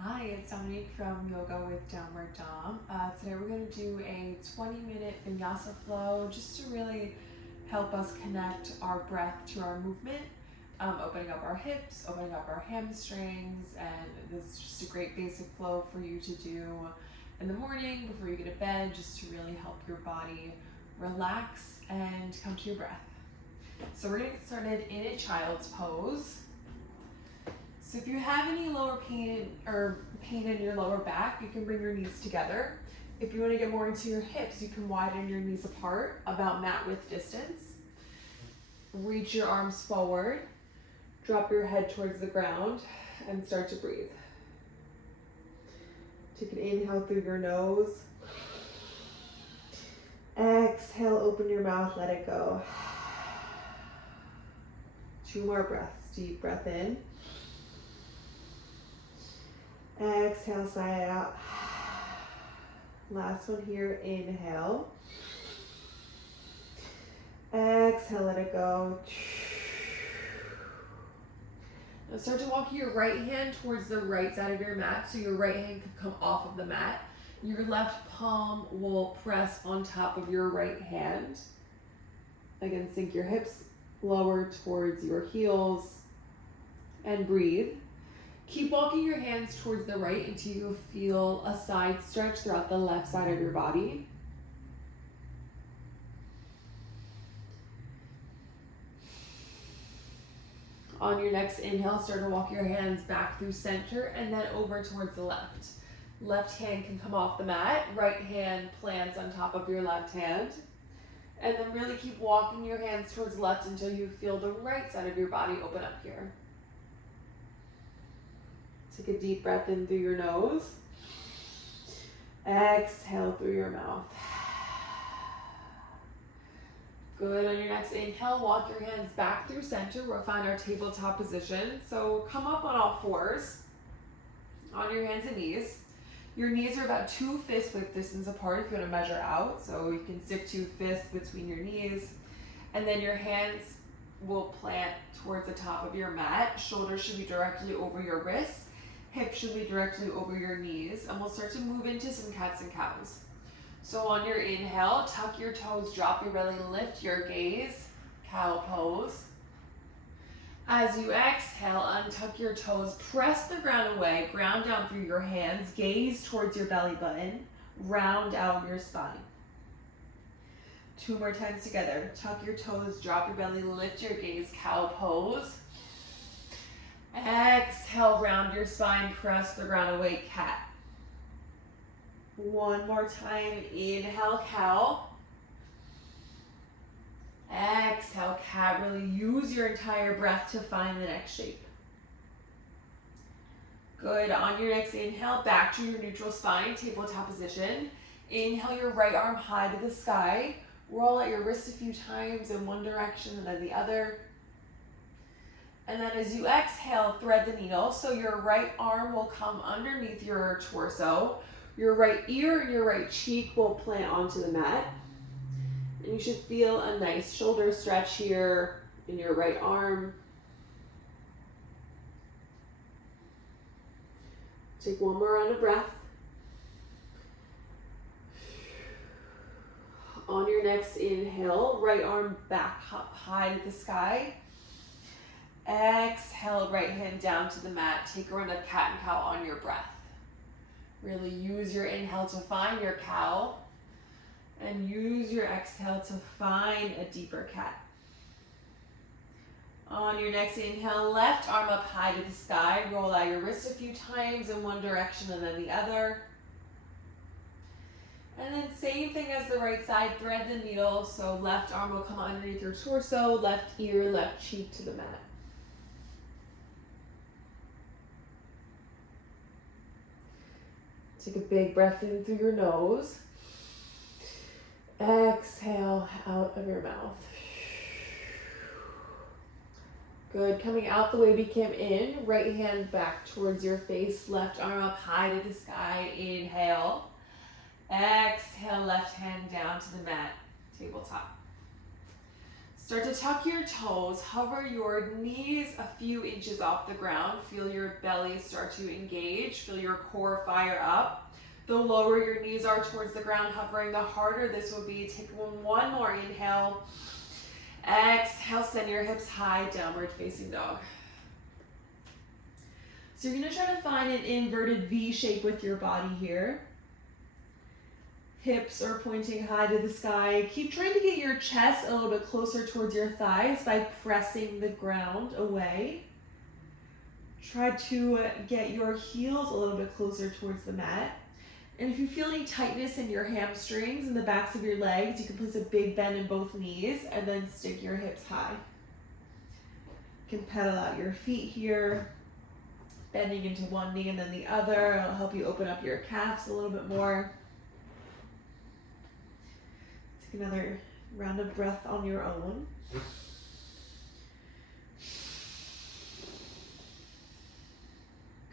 Hi, it's Dominique from Yoga with Downward Dom. Today we're going to do a 20-minute Vinyasa Flow just to really help us connect our breath to our movement, opening up our hips, opening up our hamstrings, and this is just a great basic flow for you to do in the morning before you get to bed, just to really help your body relax and come to your breath. So we're going to get started in a child's pose. So if you have any lower pain in your lower back, you can bring your knees together. If you want to get more into your hips, you can widen your knees apart about mat width distance. Reach your arms forward, drop your head towards the ground, and start to breathe. Take an inhale through your nose. Exhale, open your mouth, let it go. 2 more breaths. Deep breath in. Exhale, sigh it out. Last one here, inhale. Exhale, let it go. Now start to walk your right hand towards the right side of your mat, so your right hand can come off of the mat. Your left palm will press on top of your right hand. Again, sink your hips lower towards your heels and breathe. Keep walking your hands towards the right until you feel a side stretch throughout the left side of your body. On your next inhale, start to walk your hands back through center and then over towards the left. Left hand can come off the mat, right hand plants on top of your left hand. And then really keep walking your hands towards left until you feel the right side of your body open up here. Take a deep breath in through your nose. Exhale through your mouth. Good. On your next inhale, walk your hands back through center. We'll find our tabletop position. So come up on all fours, on your hands and knees. Your knees are about 2 fist width distance apart if you want to measure out. So you can stick 2 fists between your knees. And then your hands will plant towards the top of your mat. Shoulders should be directly over your wrists. Hips should be directly over your knees, and we'll start to move into some cats and cows. So on your inhale, tuck your toes, drop your belly, lift your gaze, cow pose. As you exhale, untuck your toes, press the ground away, ground down through your hands, gaze towards your belly button, round out your spine. 2 more times together. Tuck your toes, drop your belly, lift your gaze, cow pose. Exhale, round your spine, press the ground away, cat. 1 more time, inhale, cow. Exhale, cat. Really use your entire breath to find the next shape. Good. On your next inhale, back to your neutral spine, tabletop position. Inhale your right arm high to the sky. Roll out your wrist a few times in one direction and then the other. And then as you exhale, thread the needle. So your right arm will come underneath your torso. Your right ear and your right cheek will plant onto the mat. And you should feel a nice shoulder stretch here in your right arm. Take 1 more round of breath. On your next inhale, right arm back up high to the sky. Exhale, right hand down to the mat. Take a run of cat and cow on your breath. Really use your inhale to find your cow and use your exhale to find a deeper cat. On your next inhale, left arm up high to the sky. Roll out your wrist a few times in one direction and then the other. And then same thing as the right side, thread the needle. So left arm will come underneath your torso, left ear, left cheek to the mat. Take a big breath in through your nose. Exhale out of your mouth. Good. Coming out the way we came in, right hand back towards your face, left arm up high to the sky. Inhale. Exhale, left hand down to the mat, tabletop. Start to tuck your toes, hover your knees a few inches off the ground. Feel your belly start to engage, feel your core fire up. The lower your knees are towards the ground, hovering, the harder this will be. Take one more inhale. Exhale, send your hips high, downward facing dog. So you're gonna try to find an inverted V shape with your body here. Hips are pointing high to the sky. Keep trying to get your chest a little bit closer towards your thighs by pressing the ground away. Try to get your heels a little bit closer towards the mat. And if you feel any tightness in your hamstrings and the backs of your legs, you can place a big bend in both knees and then stick your hips high. You can pedal out your feet here, bending into one knee and then the other. It'll help you open up your calves a little bit more. Take another round of breath on your own.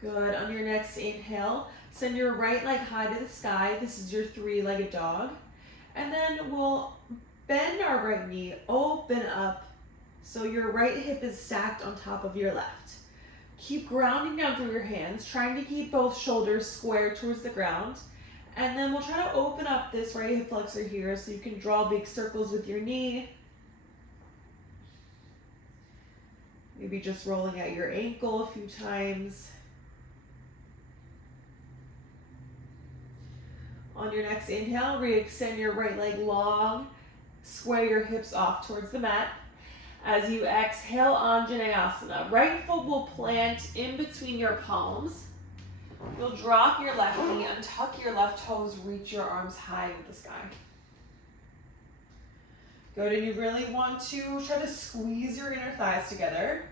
Good. On your next inhale, send your right leg high to the sky. This is your three-legged dog. And then we'll bend our right knee, open up, so your right hip is stacked on top of your left. Keep grounding down through your hands, trying to keep both shoulders square towards the ground. And then we'll try to open up this right hip flexor here so you can draw big circles with your knee. Maybe just rolling out your ankle a few times. On your next inhale, re-extend your right leg long, square your hips off towards the mat. As you exhale, Anjaneyasana. Right foot will plant in between your palms. You'll drop your left knee, untuck your left toes, reach your arms high with the sky. Good, and you really want to try to squeeze your inner thighs together.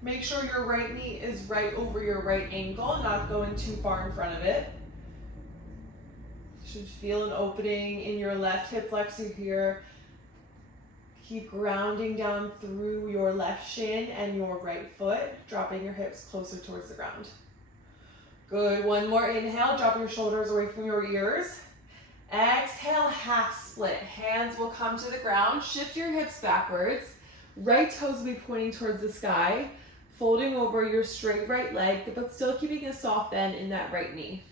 Make sure your right knee is right over your right ankle, not going too far in front of it. You should feel an opening in your left hip flexor here. Keep grounding down through your left shin and your right foot, dropping your hips closer towards the ground. Good, one more inhale, drop your shoulders away from your ears. Exhale, half split. Hands will come to the ground, shift your hips backwards. Right toes will be pointing towards the sky, folding over your straight right leg, but still keeping a soft bend in that right knee.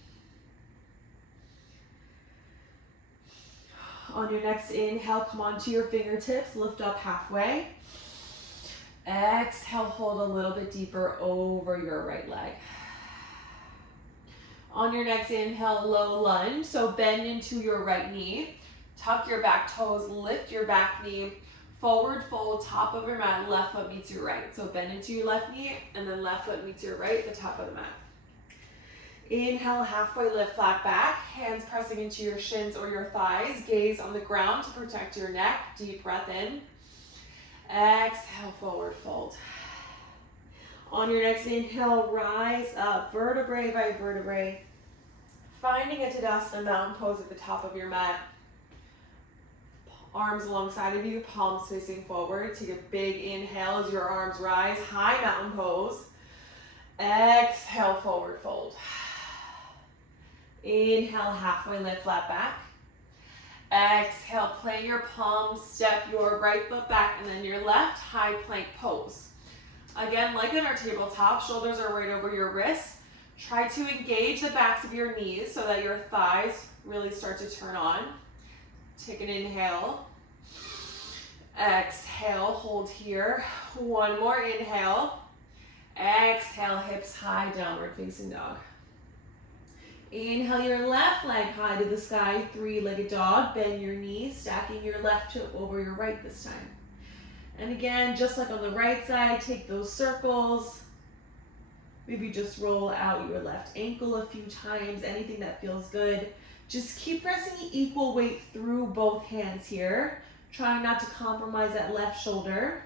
On your next inhale, come onto your fingertips, lift up halfway. Exhale, fold a little bit deeper over your right leg. On your next inhale, low lunge, so bend into your right knee. Tuck your back toes, lift your back knee, forward fold, top of your mat, left foot meets your right. So bend into your left knee, and then left foot meets your right, the top of the mat. Inhale, halfway lift, flat back, hands pressing into your shins or your thighs, gaze on the ground to protect your neck, deep breath in. Exhale, forward fold. On your next inhale, rise up, vertebrae by vertebrae, finding a Tadasana mountain pose at the top of your mat. Arms alongside of you, palms facing forward. Take a big inhale as your arms rise, high mountain pose. Exhale, forward fold. Inhale, halfway lift, flat back. Exhale, plant your palms, step your right foot back, and then your left, high plank pose. Again, like in our tabletop, shoulders are right over your wrists. Try to engage the backs of your knees so that your thighs really start to turn on. Take an inhale. Exhale, hold here. One more inhale. Exhale, hips high, downward facing dog. Inhale your left leg high to the sky, three-legged dog. Bend your knees, stacking your left hip over your right this time. And again, just like on the right side, take those circles. Maybe just roll out your left ankle a few times, anything that feels good. Just keep pressing equal weight through both hands here. Trying not to compromise that left shoulder.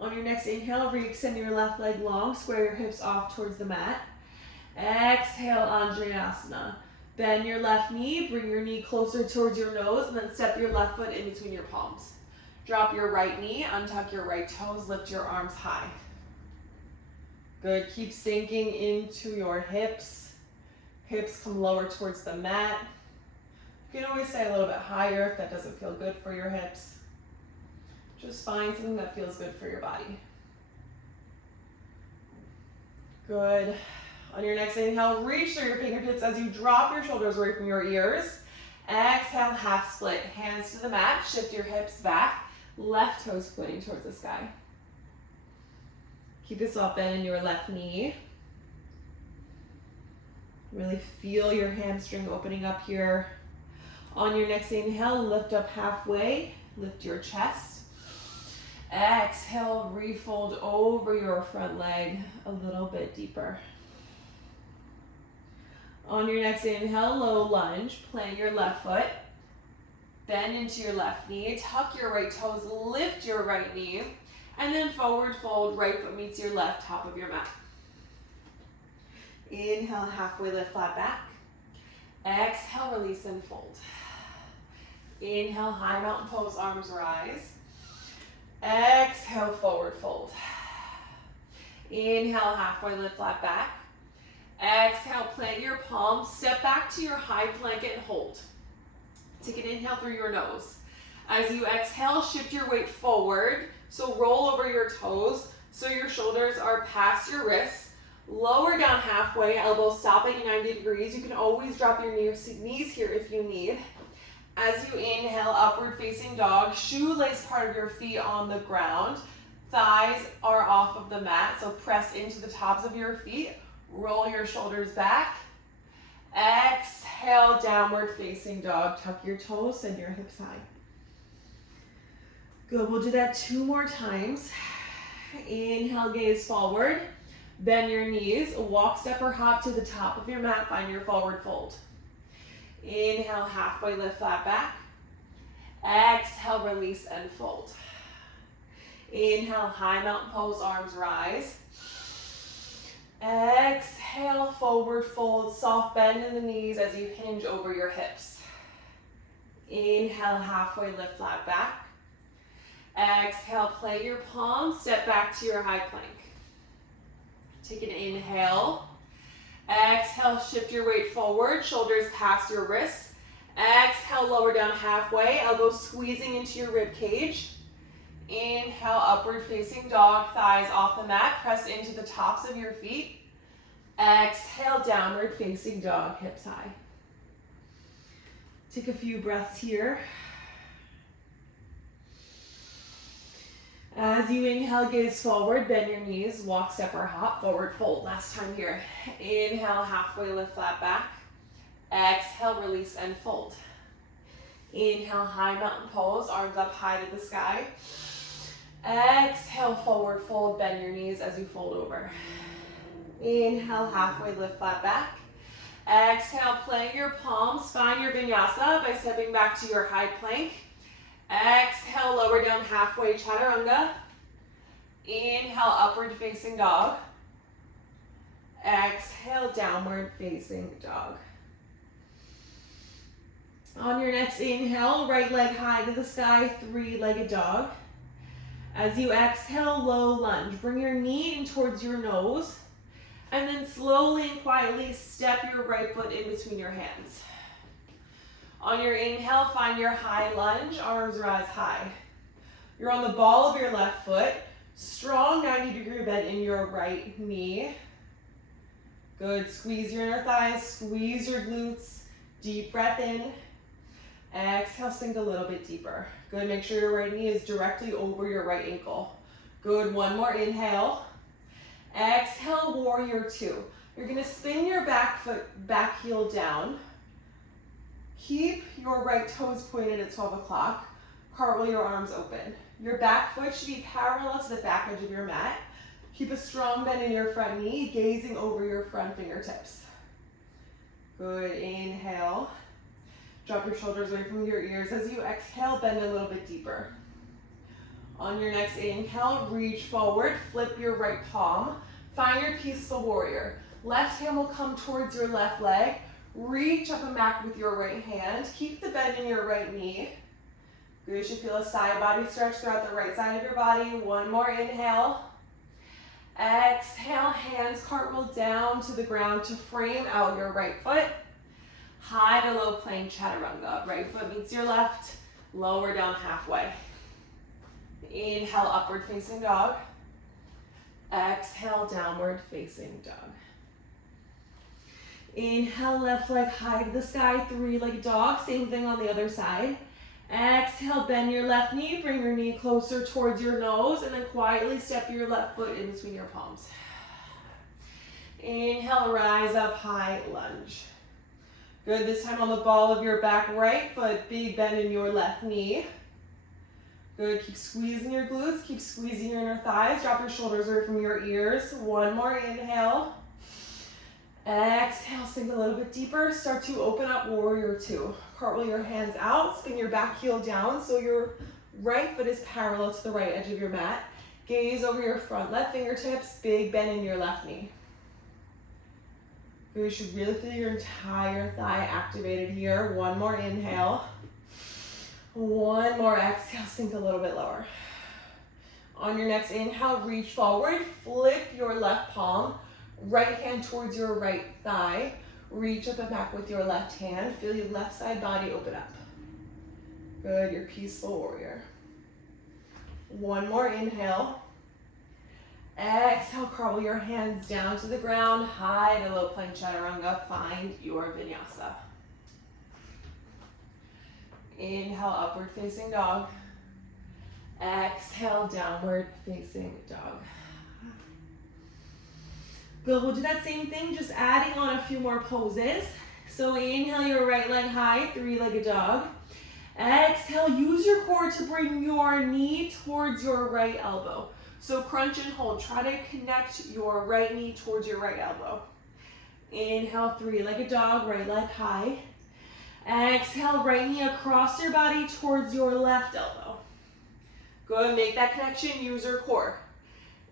On your next inhale, re-extend your left leg long, square your hips off towards the mat. Exhale, Anjaneyasana. Bend your left knee, bring your knee closer towards your nose, and then step your left foot in between your palms. Drop your right knee, untuck your right toes, lift your arms high. Good, keep sinking into your hips. Hips come lower towards the mat. You can always stay a little bit higher if that doesn't feel good for your hips. Just find something that feels good for your body. Good. On your next inhale, reach through your fingertips as you drop your shoulders away from your ears. Exhale, half split. Hands to the mat. Shift your hips back. Left toes pointing towards the sky. Keep a soft bend in your left knee. Really feel your hamstring opening up here. On your next inhale, lift up halfway. Lift your chest. Exhale, refold over your front leg a little bit deeper. On your next inhale, low lunge, plant your left foot, bend into your left knee, tuck your right toes, lift your right knee, and then forward fold, right foot meets your left, top of your mat. Inhale, halfway lift, flat back. Exhale, release and fold. Inhale, high mountain pose, arms rise. Exhale, forward fold. Inhale, halfway lift, flat back. Exhale, plant your palms, step back to your high plank and hold. Take an inhale through your nose. As you exhale, shift your weight forward. So roll over your toes so your shoulders are past your wrists. Lower down halfway, elbows stop at 90 degrees. You can always drop your knees here if you need. As you inhale, upward facing dog, shoelace part of your feet on the ground. Thighs are off of the mat, so press into the tops of your feet. Roll your shoulders back. Exhale, downward facing dog. Tuck your toes, send your hips high. Good, we'll do that 2 more times. Inhale, gaze forward. Bend your knees, walk, step, or hop to the top of your mat, find your forward fold. Inhale, halfway lift, flat back. Exhale, release and fold. Inhale, high mountain pose, arms rise. Exhale, forward fold, soft bend in the knees as you hinge over your hips. Inhale, halfway lift, flat back. Exhale, plant your palms, step back to your high plank. Take an inhale. Exhale, shift your weight forward, shoulders past your wrists. Exhale, lower down halfway, elbows squeezing into your rib cage. Inhale, upward facing dog, thighs off the mat, press into the tops of your feet. Exhale, downward facing dog, hips high. Take a few breaths here. As you inhale, gaze forward, bend your knees, walk, step, or hop, forward fold. Last time here. Inhale, halfway lift, flat back. Exhale, release and fold. Inhale, high mountain pose, arms up high to the sky. Exhale, forward fold, bend your knees as you fold over. Inhale, halfway lift, flat back. Exhale, plant your palms, find your vinyasa by stepping back to your high plank. Exhale, lower down halfway, chaturanga. Inhale, upward facing dog. Exhale, downward facing dog. On your next inhale, right leg high to the sky, 3-legged dog. As you exhale, low lunge. Bring your knee in towards your nose, and then slowly and quietly step your right foot in between your hands. On your inhale, find your high lunge, arms rise high. You're on the ball of your left foot, strong 90-degree bend in your right knee. Good, squeeze your inner thighs, squeeze your glutes, deep breath in. Exhale, sink a little bit deeper. Good, make sure your right knee is directly over your right ankle. Good, one more inhale. Exhale, warrior 2. You're gonna spin your back foot, back heel down. Keep your right toes pointed at 12 o'clock. Cartwheel your arms open. Your back foot should be parallel to the back edge of your mat. Keep a strong bend in your front knee, gazing over your front fingertips. Good, inhale. Drop your shoulders away from your ears. As you exhale, bend a little bit deeper. On your next inhale, reach forward, flip your right palm. Find your peaceful warrior. Left hand will come towards your left leg. Reach up and back with your right hand. Keep the bend in your right knee. You should feel a side body stretch throughout the right side of your body. One more inhale. Exhale, hands cartwheel down to the ground to frame out your right foot. High to low plank chaturanga. Right foot meets your left, lower down halfway. Inhale, upward facing dog. Exhale, downward facing dog. Inhale, left leg high to the sky, three-legged dog. Same thing on the other side. Exhale, bend your left knee, bring your knee closer towards your nose, and then quietly step your left foot in between your palms. Inhale, rise up, high lunge. Good, this time on the ball of your back right foot, big bend in your left knee. Good, keep squeezing your glutes, keep squeezing your inner thighs, drop your shoulders away from your ears. One more inhale. Exhale, sink a little bit deeper, start to open up warrior two. Cartwheel your hands out, spin your back heel down so your right foot is parallel to the right edge of your mat. Gaze over your front left fingertips, big bend in your left knee. You should really feel your entire thigh activated here. One more inhale. One more exhale, sink a little bit lower. On your next inhale, reach forward, flip your left palm, right hand towards your right thigh. Reach up and back with your left hand. Feel your left side body open up. Good, your peaceful warrior. One more inhale. Exhale, cartwheel your hands down to the ground, high to low plank chaturanga. Find your vinyasa. Inhale, upward facing dog. Exhale, downward facing dog. Good, we'll do that same thing, just adding on a few more poses. So inhale your right leg high, three-legged dog. Exhale, use your core to bring your knee towards your right elbow. So crunch and hold, try to connect your right knee towards your right elbow. Inhale, three-legged dog, right leg high. Exhale, right knee across your body towards your left elbow. Good, make that connection, use your core.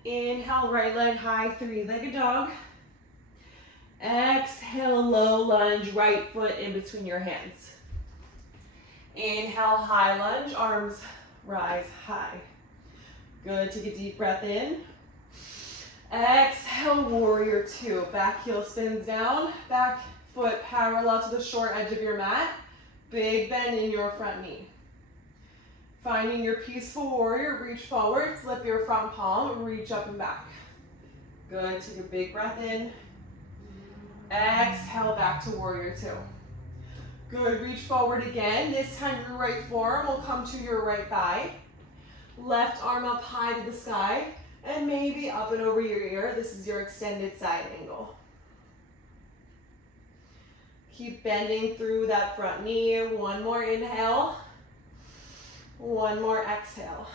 Inhale, right leg high, three-legged dog. Exhale, low lunge, right foot in between your hands. Inhale, high lunge, arms rise high. Good, take a deep breath in. Exhale, warrior two. Back heel spins down, back foot parallel to the short edge of your mat. Big bend in your front knee. Finding your peaceful warrior, reach forward, flip your front palm, reach up and back. Good, take a big breath in. Exhale, back to warrior two. Good, reach forward again. This time your right forearm will come to your right thigh. Left arm up high to the sky, and maybe up and over your ear. This is your extended side angle. Keep bending through that front knee. One more inhale. One more exhale.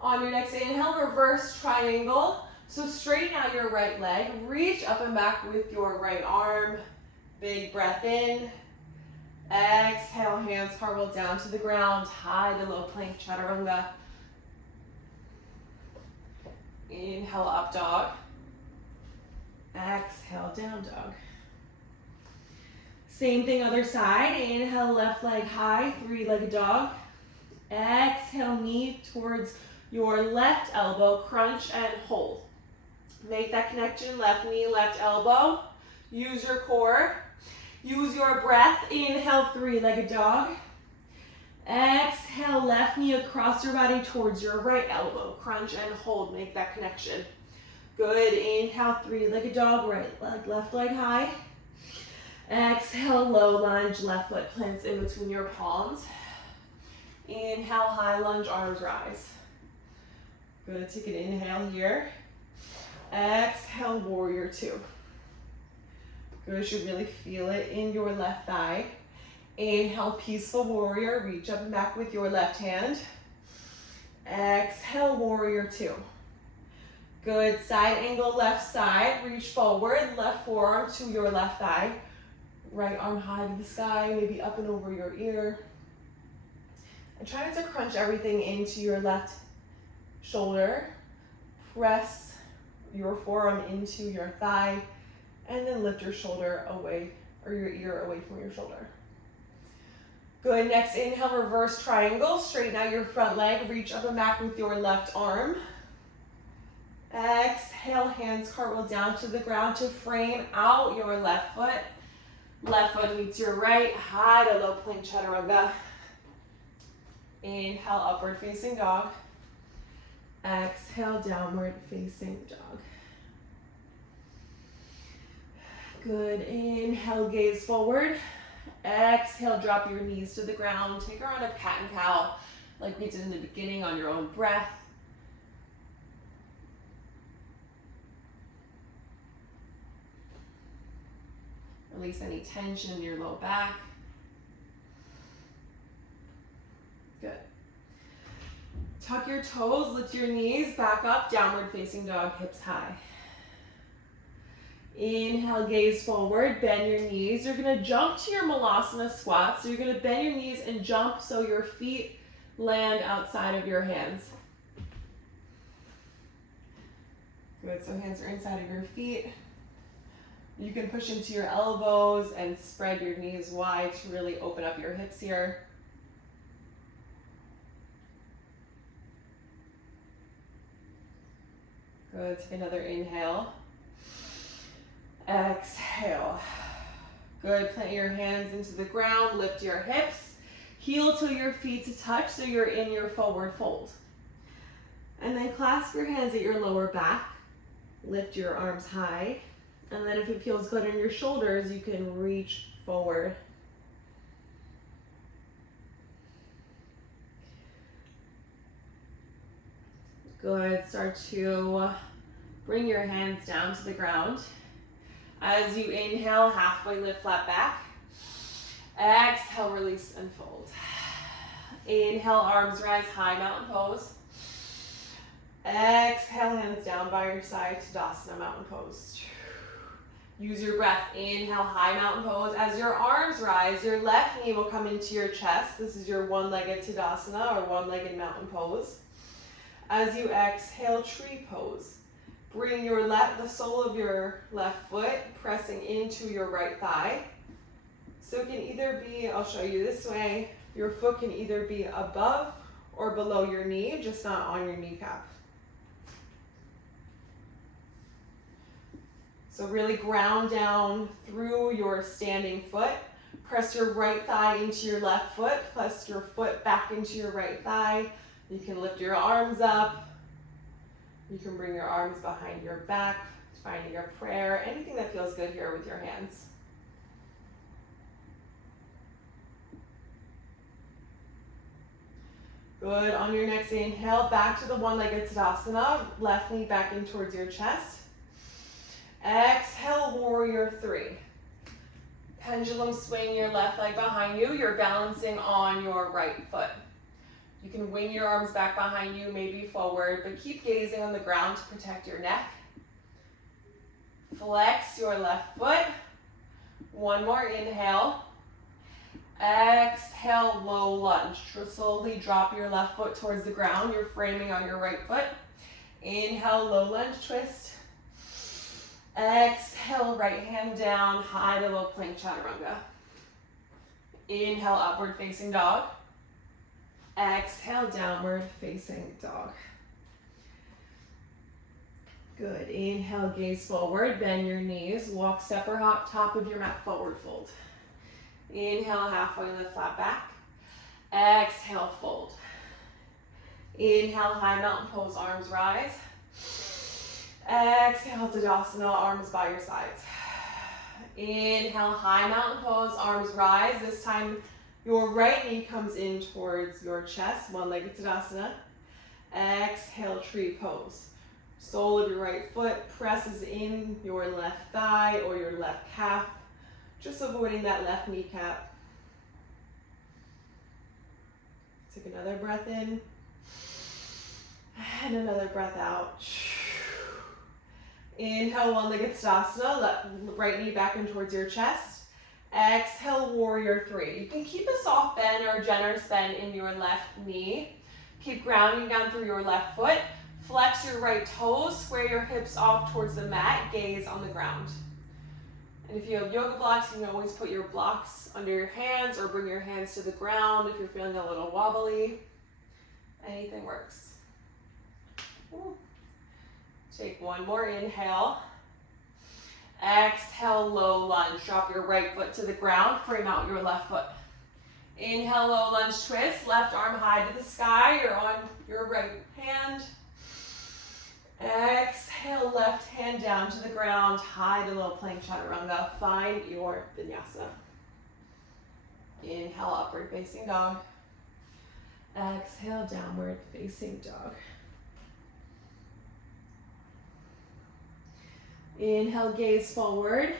On your next inhale, reverse triangle. So straighten out your right leg. Reach up and back with your right arm. Big breath in. Exhale, hands cartwheel down to the ground. High to low plank chaturanga. Inhale, up dog. Exhale, down dog. Same thing, other side. Inhale, left leg high, three-legged dog. Exhale, knee towards your left elbow, crunch and hold. Make that connection, left knee, left elbow. Use your core. Use your breath. Inhale, three-legged dog. Exhale, left knee across your body towards your right elbow. Crunch and hold, make that connection. Good, inhale, three-legged dog, right leg, left leg high. Exhale, low lunge, left foot plants in between your palms. Inhale, high lunge, arms rise. Good, take an inhale here. Exhale, warrior two. Good, you should really feel it in your left thigh. Inhale, peaceful warrior, reach up and back with your left hand. Exhale, warrior two. Good, side angle, left side, reach forward, left forearm to your left thigh. Right arm high to the sky, maybe up and over your ear. And try not to crunch everything into your left shoulder. Press your forearm into your thigh, and then lift your shoulder away, or your ear away from your shoulder. Good, next inhale, reverse triangle. Straighten out your front leg, reach up and back with your left arm. Exhale, hands cartwheel down to the ground to frame out your left foot. Left foot meets your right, high to low plank chaturanga. Inhale, upward facing dog. Exhale, downward facing dog. Good, inhale, gaze forward. Exhale, drop your knees to the ground. Take a run of cat and cow like we did in the beginning on your own breath. Release any tension in your low back. Good. Tuck your toes, lift your knees, back up, downward facing dog, hips high. Inhale, gaze forward, bend your knees. You're gonna jump to your malasana squat. So you're gonna bend your knees and jump so your feet land outside of your hands. Good, so hands are inside of your feet. You can push into your elbows and spread your knees wide to really open up your hips here. Good, take another inhale. Exhale. Good, plant your hands into the ground, lift your hips, heel till your feet to touch so you're in your forward fold. And then clasp your hands at your lower back, lift your arms high, and then if it feels good in your shoulders, you can reach forward. Good, start to bring your hands down to the ground. As you inhale, halfway lift, flat back. Exhale, release and fold. Inhale, arms rise, high mountain pose. Exhale, hands down by your side, Tadasana, mountain pose. Use your breath. Inhale, high mountain pose. As your arms rise, your left knee will come into your chest. This is your one-legged Tadasana or one-legged mountain pose. As you exhale, tree pose. Bring the sole of your left foot pressing into your right thigh. So it can either be, I'll show you this way, your foot can either be above or below your knee, just not on your kneecap. So really ground down through your standing foot. Press your right thigh into your left foot, press your foot back into your right thigh. You can lift your arms up. You can bring your arms behind your back, finding a prayer, anything that feels good here with your hands. Good, on your next inhale, back to the one-legged Tadasana, left knee back in towards your chest. Exhale, warrior three. Pendulum swing your left leg behind you. You're balancing on your right foot. You can wing your arms back behind you, maybe forward, but keep gazing on the ground to protect your neck. Flex your left foot. One more inhale. Exhale, low lunge. Slowly drop your left foot towards the ground. You're framing on your right foot. Inhale, low lunge twist. Exhale, right hand down, high to low plank chaturanga. Inhale, upward facing dog. Exhale, downward facing dog. Good. Inhale, gaze forward, bend your knees, walk, step or hop, top of your mat, forward fold. Inhale, halfway lift, flat back. Exhale, fold. Inhale, high mountain pose, arms rise. Exhale, Tadasana, arms by your sides. Inhale, high mountain pose, arms rise. This time, your right knee comes in towards your chest, one-legged Tadasana. Exhale, tree pose. Sole of your right foot presses in your left thigh or your left calf, just avoiding that left kneecap. Take another breath in and another breath out. Inhale, one-legged Tadasana, right knee back in towards your chest. Exhale, warrior three. You can keep a soft bend or a generous bend in your left knee. Keep grounding down through your left foot. Flex your right toes, square your hips off towards the mat, gaze on the ground. And if you have yoga blocks, you can always put your blocks under your hands or bring your hands to the ground if you're feeling a little wobbly. Anything works. Ooh. Take one more inhale. Exhale, low lunge. Drop your right foot to the ground, frame out your left foot. Inhale, low lunge twist, left arm high to the sky. You're on your right hand. Exhale, left hand down to the ground, high to low plank chaturanga. Find your vinyasa. Inhale, upward facing dog. Exhale, downward facing dog. Inhale, gaze forward.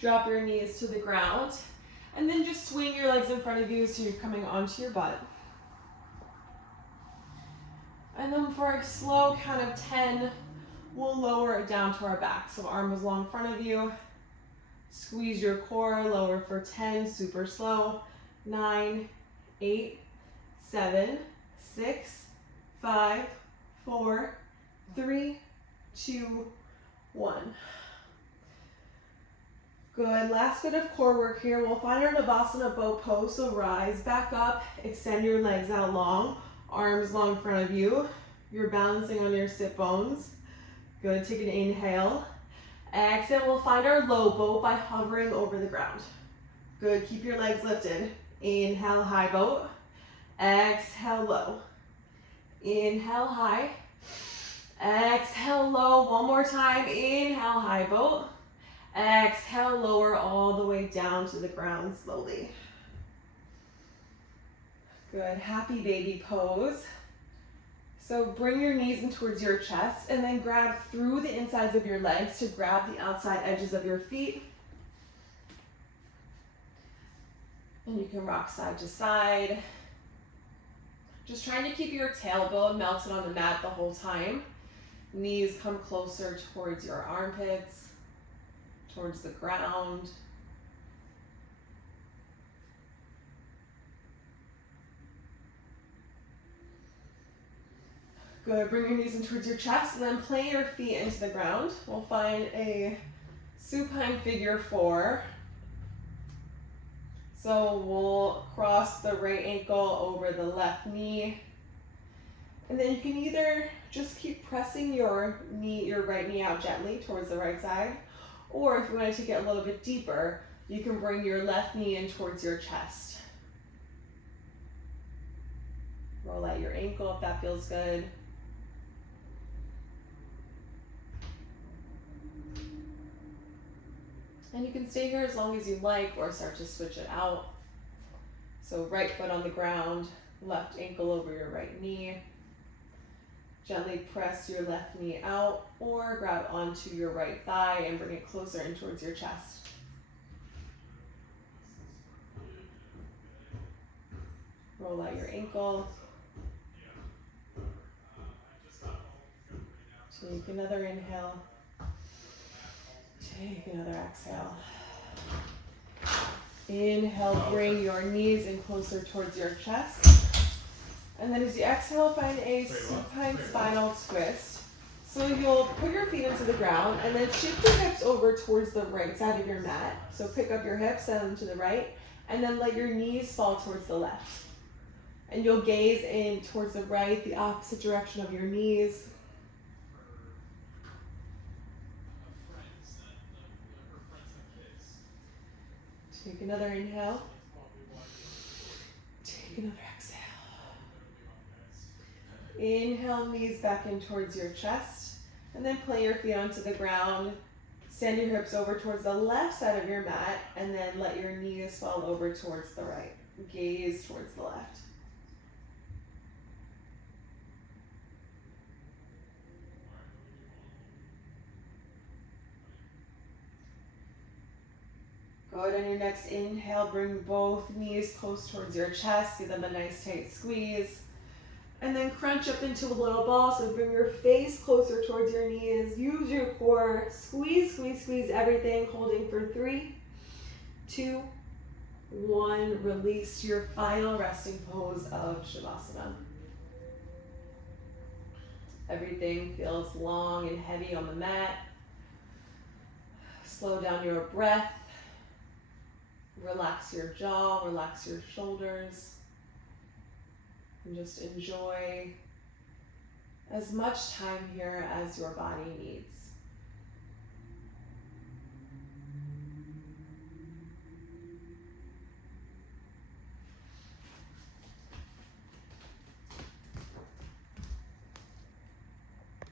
Drop your knees to the ground. And then just swing your legs in front of you so you're coming onto your butt. And then for a slow count of 10, we'll lower it down to our back. So arms long in front of you. Squeeze your core, lower for 10, super slow. 9, 8, 7, 6, 5, 4, 3, 2, 1. Good, last bit of core work here. We'll find our Navasana boat pose. So rise back up, extend your legs out long, arms long in front of you. You're balancing on your sit bones. Good, take an inhale. Exhale, we'll find our low boat by hovering over the ground. Good, keep your legs lifted. Inhale, high boat. Exhale, low. Inhale, high. Exhale, low. One more time. Inhale, high boat. Exhale, lower all the way down to the ground slowly. Good, happy baby pose. So bring your knees in towards your chest and then grab through the insides of your legs to grab the outside edges of your feet. And you can rock side to side. Just trying to keep your tailbone melted on the mat the whole time. Knees come closer towards your armpits, towards the ground. Good, bring your knees in towards your chest and then plant your feet into the ground. We'll find a supine figure 4. So we'll cross the right ankle over the left knee. And then you can either just keep pressing your right knee out gently towards the right side, or if you want to take it a little bit deeper, you can bring your left knee in towards your chest. Roll out your ankle if that feels good. And you can stay here as long as you like or start to switch it out. So right foot on the ground, left ankle over your right knee. Gently press your left knee out or grab onto your right thigh and bring it closer in towards your chest. Roll out your ankle. Take another inhale. Take another exhale. Inhale, bring your knees in closer towards your chest. And then as you exhale, find a supine spinal twist. So you'll put your feet into the ground and then shift your hips over towards the right side of your mat. So pick up your hips, send them to the right, and then let your knees fall towards the left. And you'll gaze in towards the right, the opposite direction of your knees. Take another inhale. Take another exhale. Inhale, knees back in towards your chest. And then plant your feet onto the ground. Send your hips over towards the left side of your mat. And then let your knees fall over towards the right. Gaze towards the left. Good, on your next inhale, bring both knees close towards your chest. Give them a nice tight squeeze. And then crunch up into a little ball. So bring your face closer towards your knees. Use your core. Squeeze, squeeze, squeeze everything. Holding for 3, 2, 1. Release to your final resting pose of Shavasana. Everything feels long and heavy on the mat. Slow down your breath. Relax your jaw, relax your shoulders, and just enjoy as much time here as your body needs.